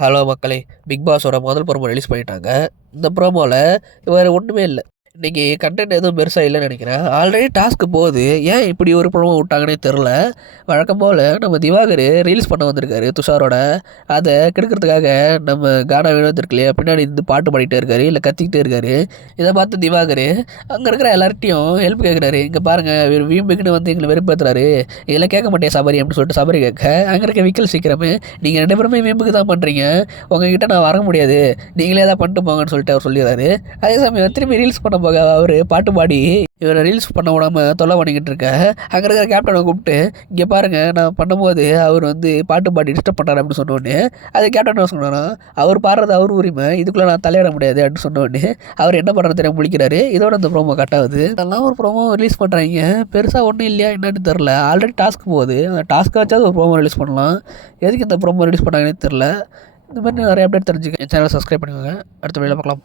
Hello மக்களே! Big பாஸோட முதல் promo release பண்ணிட்டாங்க. இந்த ப்ரோமோல வேற ஒண்ணுமே இல்ல. இன்னைக்கு கன்டென்ட் எதுவும் பெருசா இல்லன்னு நெனைக்கிறேன். ஆல்ரெடி டாஸ்க் போகுது. ஏன் இப்படி ஒரு ப்ரோமோ விட்டாங்கன்னே தெரில. வழக்கம் போல நம்ம திவாகர் ரீல்ஸ் பண்ண வந்திருக்காரு துஷாரோட. அத கெடுக்கிறதுக்காக நம்ம கானா வினோத் இருக்கு இல்லையா, பின்னாடி இருந்து பாட்டு பாடிட்டே இருக்காரு, இல்ல கத்திக்கிட்டே இருக்காரு. இத பார்த்து திவாகர் அங்க இருக்கிற எல்லார்ட்டயும் ஹெல்ப் கேட்குறாரு. இங்க பாருங்க இவரு வீம்புக்குன்னு வந்து எங்கள வெறுப்பேத்துறாரு. இதெல்லாம் கேட்க மாட்டியா சபரி அப்படின்னு சொல்லிட்டு சபரி கேட்க, அங்க இருக்க விக்கல் சீக்கிரமே நீங்க 2 பேருமே வீம்புக்கு தான் பண்றீங்க. உங்ககிட்ட நான் வர முடியாது. நீங்களே தான் பண்ணிட்டு போங்கன்னு சொல்லிட்டு அவர் சொல்லிடுறாரு. அதே சமயம் திரும்பி ரீல்ஸ் பண்ண போக அவர் பாட்டு பாடி இவரை ரீல்ஸ் பண்ண விடாம தொல்லை பண்ணிக்கிட்டு இருக்க, அங்கே இருக்கிற கேப்டனை கூப்பிட்டு இங்கே பாருங்க நான் பண்ணும்போது அவர் வந்து பாட்டு பாடி டிஸ்டர்ப் பண்ணார் அப்படின்னு சொன்னோடனே, அது கேப்டன் என்ன சொன்னாரா, அவர் பாடுறது அவர் உரிமை, இதுக்குள்ளே நான் தலையிட முடியாது அப்படின்னு சொன்னோடனே அவர் என்ன பண்ணுறது தெரியாம முழிக்கிறாரு. இதோட இந்த ப்ரோமோ கட் ஆகுது. இதெல்லாம் ஒரு ப்ரோமோ ரிலீஸ் பண்ணுறாங்க, பெருசாக ஒன்றும் இல்லையா என்னன்னு தெரில. ஆல்ரெடி டாஸ்க் போகுது, அந்த டாஸ்க்கை வச்சாவது ஒரு ப்ரோமோ ரிலீஸ் பண்ணலாம். எதுக்கு இந்த ப்ரோமோ ரிலீஸ் பண்ணாங்கன்னே தெரில. இந்த மாதிரி நிறைய அப்டேட் தெரிஞ்சுக்க என் சேனலை சப்ஸ்கிரைப் பண்ணிக்கோங்க. அடுத்த வீடியோவில் பார்க்கலாம்.